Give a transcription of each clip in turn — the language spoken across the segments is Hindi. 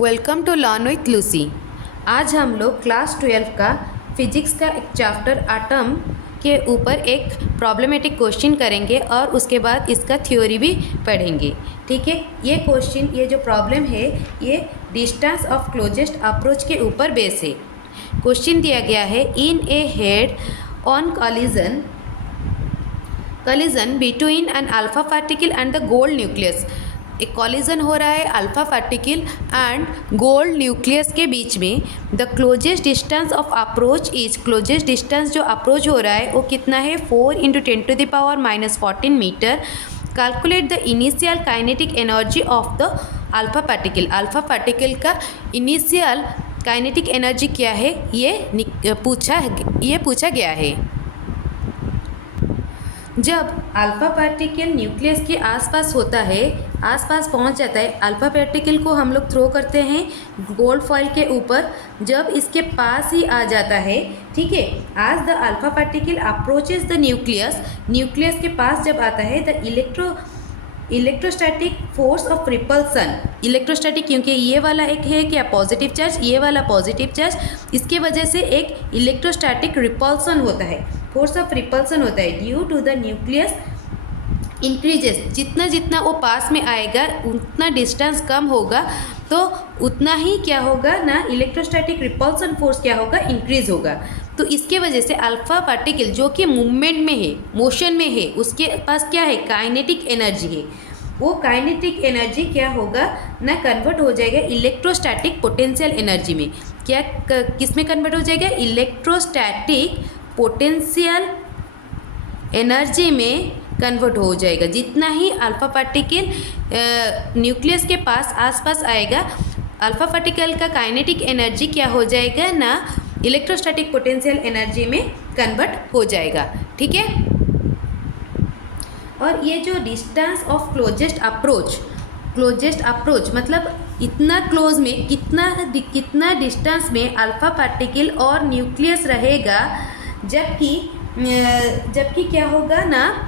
Welcome to learn with Lucy. आज हम लोग क्लास 12 का फिजिक्स का एक चैप्टर एटम के ऊपर एक प्रॉब्लमेटिक क्वेश्चन करेंगे और उसके बाद इसका थ्योरी भी पढ़ेंगे। ठीक है, ये क्वेश्चन, ये जो प्रॉब्लम है ये डिस्टेंस ऑफ क्लोजेस्ट अप्रोच के ऊपर बेस है। क्वेश्चन दिया गया है in a head on collision between an alpha particle and the gold nucleus. एक कॉलिजन हो रहा है alpha particle and gold nucleus के बीच में। The closest distance of approach is, closest distance जो अप्रोच हो रहा है वो कितना है 4 × 10⁻⁻14 metre. Calculate the initial kinetic energy of the alpha particle. Alpha particle का इनिशियल काइनेटिक एनर्जी क्या है ये पूछा गया है। जब अल्फा पार्टिकल न्यूक्लियस के आसपास होता है, आसपास पहुंच जाता है, अल्फा पार्टिकल को हम लोग थ्रो करते हैं गोल्ड फॉइल के ऊपर। जब इसके पास ही आ जाता है, ठीक है, आज the alpha particle approaches the nucleus के पास जब आता है the electrostatic force of repulsion. Electrostatic क्योंकि ये वाला एक है क्या पॉजिटिव चार्ज, ये वाला पॉजिटिव चार्ज, इसके वजह से एक इलेक्ट्रोस्टैटिक रिपल्सन होता है, फोर्स ऑफ रिपल्सन होता है। Due to the nucleus increases, जितना जितना वो पास में आएगा उतना डिस्टेंस कम होगा, तो उतना ही क्या होगा ना, इलेक्ट्रोस्टैटिक रिपल्सन फोर्स क्या होगा, इंक्रीज होगा। तो इसके वजह से अल्फा पार्टिकल जो कि मूवमेंट में है, मोशन में है, उसके पास क्या है, काइनेटिक एनर्जी है। वो काइनेटिक एनर्जी क्या होगा ना, कन्वर्ट हो जाएगा इलेक्ट्रोस्टैटिक पोटेंशियल एनर्जी में। क्या किस में कन्वर्ट हो जाएगा, इलेक्ट्रोस्टैटिक पोटेंशियल एनर्जी में कन्वर्ट हो जाएगा। जितना ही अल्फा पार्टिकल न्यूक्लियस के पास आसपास आएगा, अल्फा पार्टिकल का काइनेटिक एनर्जी क्या हो जाएगा ना, इलेक्ट्रोस्टैटिक पोटेंशियल एनर्जी में कन्वर्ट हो जाएगा। ठीक है, और ये जो डिस्टेंस ऑफ क्लोजेस्ट अप्रोच मतलब इतना क्लोज में कितना डिस्टेंस में अल्फा पार्टिकल और न्यूक्लियस रहेगा, जबकि क्या होगा ना,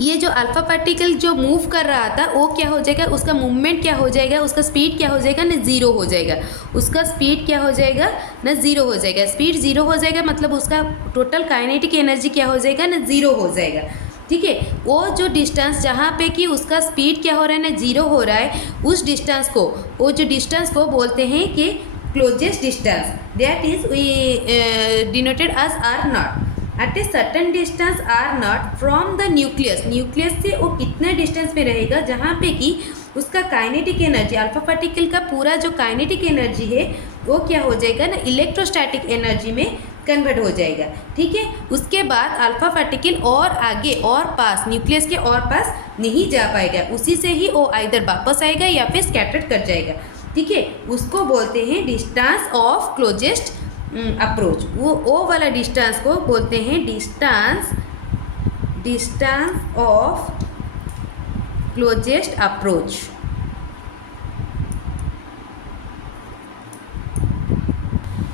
ये जो अल्फा पार्टिकल जो मूव कर रहा था वो क्या हो जाएगा, उसका मूवमेंट क्या हो जाएगा, उसका स्पीड क्या हो जाएगा ना, ज़ीरो हो जाएगा। उसका स्पीड क्या हो जाएगा ना, ज़ीरो हो जाएगा। स्पीड ज़ीरो हो जाएगा मतलब उसका टोटल काइनेटिक एनर्जी क्या हो जाएगा ना, ज़ीरो हो जाएगा। ठीक है, वो जो डिस्टेंस जहाँ पे कि उसका स्पीड क्या हो रहा है ना, ज़ीरो हो रहा है, उस डिस्टेंस को, वो जो डिस्टेंस को बोलते हैं कि closest distance, that is we denoted as r naught. At a certain distance r naught from the nucleus से वो कितने डिस्टेंस में रहेगा जहाँ पे कि उसका काइनेटिक एनर्जी, अल्फा पार्टिकल का पूरा जो काइनेटिक एनर्जी है वो क्या हो जाएगा ना, इलेक्ट्रोस्टैटिक एनर्जी में कन्वर्ट हो जाएगा। ठीक है, उसके बाद अल्फा पार्टिकल और आगे और पास, न्यूक्लियस के और पास नहीं जा पाएगा, उसी से ही वो इधर वापस आएगा या फिर स्कैटर्ड कर जाएगा। ठीक है, उसको बोलते हैं डिस्टेंस ऑफ क्लोजेस्ट अप्रोच। वो वाला डिस्टेंस को बोलते हैं डिस्टेंस ऑफ क्लोजेस्ट अप्रोच।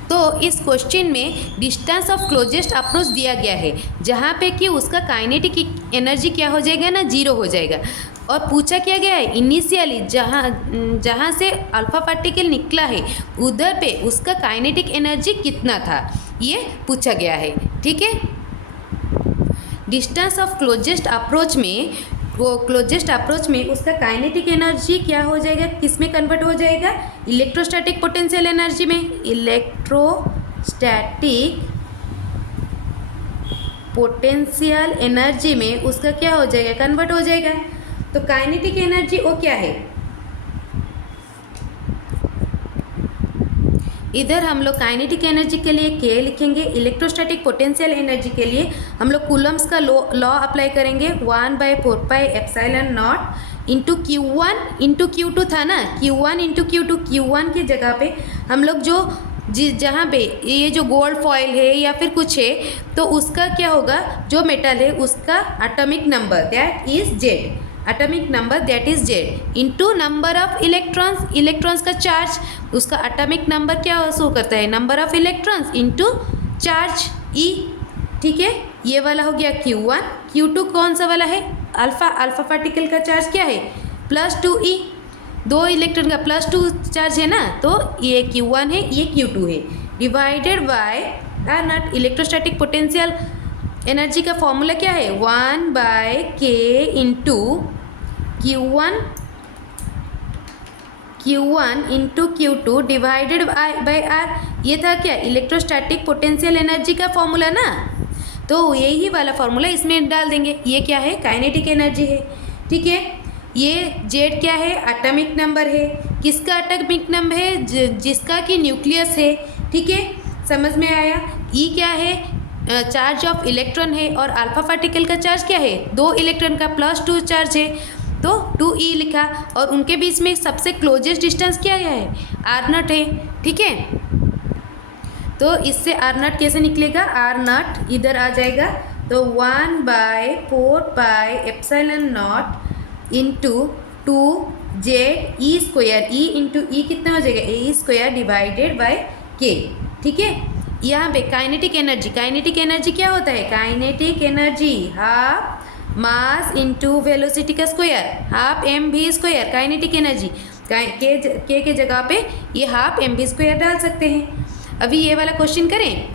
तो इस क्वेश्चन में डिस्टेंस ऑफ क्लोजेस्ट अप्रोच दिया गया है, जहाँ पे कि उसका काइनेटिक एनर्जी क्या हो जाएगा ना, ज़ीरो हो जाएगा। और पूछा क्या गया है, इनिशियली जहाँ से अल्फा पार्टिकल निकला है उधर पे उसका काइनेटिक एनर्जी कितना था, ये पूछा गया है। ठीक है, डिस्टेंस ऑफ क्लोजेस्ट अप्रोच में उसका काइनेटिक एनर्जी क्या हो जाएगा, किस में कन्वर्ट हो जाएगा, इलेक्ट्रोस्टैटिक पोटेंशियल एनर्जी में। इलेक्ट्रोस्टैटिक पोटेंशियल एनर्जी में उसका क्या हो जाएगा, कन्वर्ट हो जाएगा। तो काइनेटिक एनर्जी वो क्या है, इधर हम लोग काइनेटिक एनर्जी के लिए के लिखेंगे, इलेक्ट्रोस्टैटिक पोटेंशियल एनर्जी के लिए हम लोग कूलम्स का लॉ अप्लाई करेंगे। 1/4πε0 इंटू Q1 इंटू Q2 था ना, Q1 इंटू Q2, Q1 की जगह पे हम लोग जहाँ पे ये जो गोल्ड फॉइल है या फिर कुछ है, तो उसका क्या होगा, जो मेटल है उसका atomic number that is Z, atomic number that is Z into number of electrons का चार्ज, उसका एटॉमिक नंबर क्या शो करता है, number of electrons into charge e. ठीक है, ये वाला हो गया Q1। Q2 कौन सा वाला है, अल्फा पार्टिकल का चार्ज क्या है, +2e। दो इलेक्ट्रॉन का +2 चार्ज है ना, तो ये Q1 है, ये Q2 है, divided by r naught. Electrostatic potential energy का फॉर्मूला क्या है? 1/k into Q1 into Q2 divided by r. ये था क्या? इलेक्ट्रोस्टैटिक पोटेंशियल एनर्जी का फॉर्मूला ना, तो यही वाला फॉर्मूला इसमें डाल देंगे। ये क्या है? काइनेटिक एनर्जी है, ठीक है। ये Z क्या है? एटॉमिक नंबर है। किसका एटॉमिक नंबर है? जिसका कि न्यूक्लियस है, ठीक है, समझ में आया। E क्या है? चार्ज ऑफ इलेक्ट्रॉन है, और अल्फा पार्टिकल का चार्ज क्या है? 2 इलेक्ट्रॉन का +2 चार्ज है, तो 2e लिखा। और उनके बीच में सबसे क्लोजेस्ट डिस्टेंस क्या है? r0 है, ठीक है। तो इससे r0 कैसे निकलेगा? r0 इधर आ जाएगा, तो 1/4πε0 इंटू 2ZE²। E इंटू ई कितना हो जाएगा? A² डिवाइडेड बाय k, ठीक है। यहाँ पे काइनेटिक एनर्जी क्या होता है? Kinetic energy half mass into velocity का square, half mv²। Kinetic energy के जगह पे ये हाफ mv² डाल सकते हैं। अभी ये वाला क्वेश्चन करें।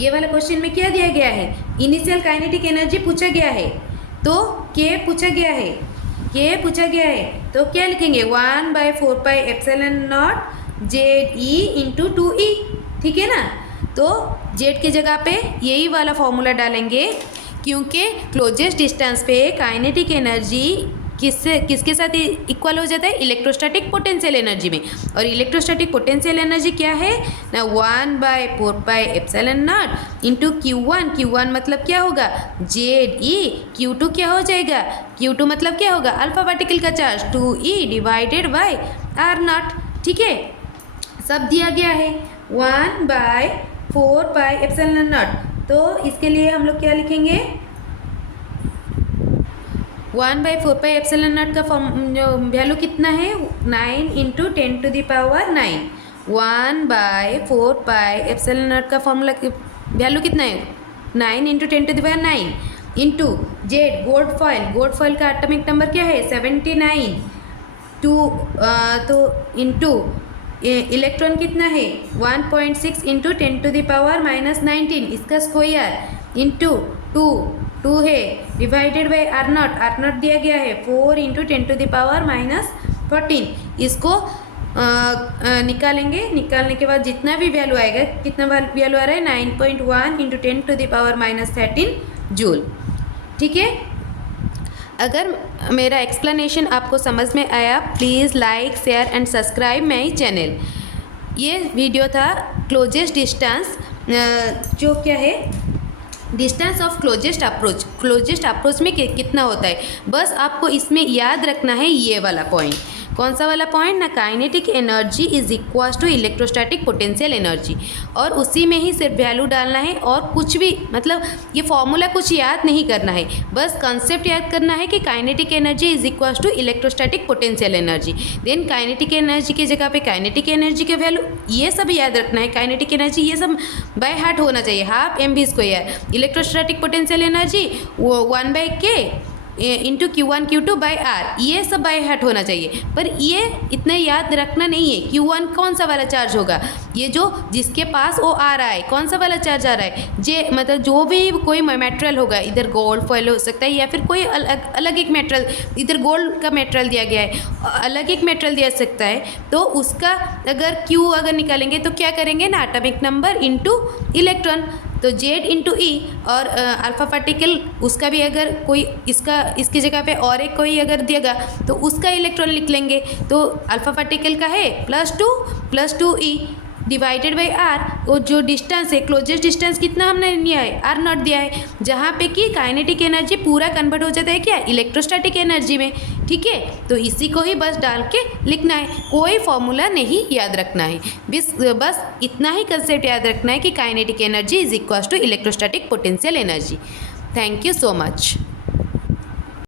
ये वाला क्वेश्चन में क्या दिया गया है? इनिशियल काइनेटिक एनर्जी पूछा गया है, तो k पूछा गया है, तो क्या लिखेंगे? 1/4πε0 ZE इंटू 2e, ठीक है ना। तो Z की जगह पे यही वाला फॉर्मूला डालेंगे, क्योंकि क्लोजेस्ट डिस्टेंस पे काइनेटिक एनर्जी किसके साथ इक्वल हो जाता है? इलेक्ट्रोस्टैटिक पोटेंशियल एनर्जी में। और इलेक्ट्रोस्टैटिक पोटेंशियल एनर्जी क्या है ना? 1/4πε0 इंटू Q1 मतलब क्या होगा? ZE। Q2 क्या हो जाएगा? Q2 मतलब क्या होगा? अल्फा पार्टिकल का charge 2e divided by r0, ठीक है। सब दिया गया है 1/4πε0। तो इसके लिए हम लोग क्या लिखेंगे? 1/4πε0 का वैल्यू कितना है? 9 इंटू 10⁹9। 1/4πε0 का फॉर्मूला वैल्यू कितना है? 9 into 10⁹9 into Z gold foil का एटॉमिक नंबर क्या है? 79। तो इंटू इलेक्ट्रॉन कितना है? 1.6 इंटू 10⁻⁻19 इसका स्क्वायर इंटू 2 है डिवाइडेड बाई r0 दिया गया है 4 इंटू 10⁻⁻14। इसको निकालने के बाद जितना भी वैल्यू आएगा, कितना वैल्यू आ रहा है? 9.1 इंटू 10⁻13 जूल, ठीक है। अगर मेरा एक्सप्लेनेशन आपको समझ में आया, please like share and subscribe my channel. ये वीडियो था क्लोजेस्ट डिस्टेंस, जो क्या है? डिस्टेंस ऑफ क्लोजेस्ट अप्रोच में कितना होता है, बस आपको इसमें याद रखना है ये वाला पॉइंट। कौन सा वाला पॉइंट ना? Kinetic energy is equals to electrostatic potential energy, और उसी में ही सिर्फ वैल्यू डालना है, और कुछ भी मतलब ये फॉर्मूला कुछ याद नहीं करना है, बस कंसेप्ट याद करना है कि kinetic energy is equals to electrostatic potential energy. Then kinetic energy की जगह पे काइनेटिक एनर्जी के वैल्यू ये सब याद रखना है। काइनेटिक एनर्जी ये सब बाय हार्ट होना चाहिए, half mv²। Electrostatic potential energy 1/k into Q1 Q2 by R, ये सब बाय हार्ट होना चाहिए। पर ये इतना याद रखना नहीं है Q1 कौन सा वाला चार्ज होगा, ये जो जिसके पास वो आ रहा है, कौन सा वाला चार्ज आ रहा है? मतलब जो भी कोई मटेरियल होगा, इधर गोल्ड फॉइल हो सकता है या फिर कोई अलग एक मटेरियल, इधर गोल्ड का मटेरियल दिया गया है, अलग एक मटेरियल दिया सकता है, तो उसका अगर Q अगर निकालेंगे तो क्या करेंगे ना? एटॉमिक नंबर इंटू इलेक्ट्रॉन, तो Z इंटू E। और अल्फा पार्टिकल उसका भी अगर कोई इसकी जगह पे और एक कोई अगर दिएगा तो उसका इलेक्ट्रॉन लिख लेंगे। तो अल्फा पार्टिकल का है +2 डिवाइडेड बाई R। वो जो डिस्टेंस है, क्लोजेस्ट डिस्टेंस कितना हमने लिया है? r0 दिया है, जहाँ पे कि काइनेटिक एनर्जी पूरा कन्वर्ट हो जाता है क्या? इलेक्ट्रोस्टैटिक एनर्जी में, ठीक है। तो इसी को ही बस डाल के लिखना है, कोई फॉर्मूला नहीं याद रखना है, बस इतना ही कंसेप्ट याद रखना है कि kinetic energy is equals to electrostatic potential energy. Thank you so much.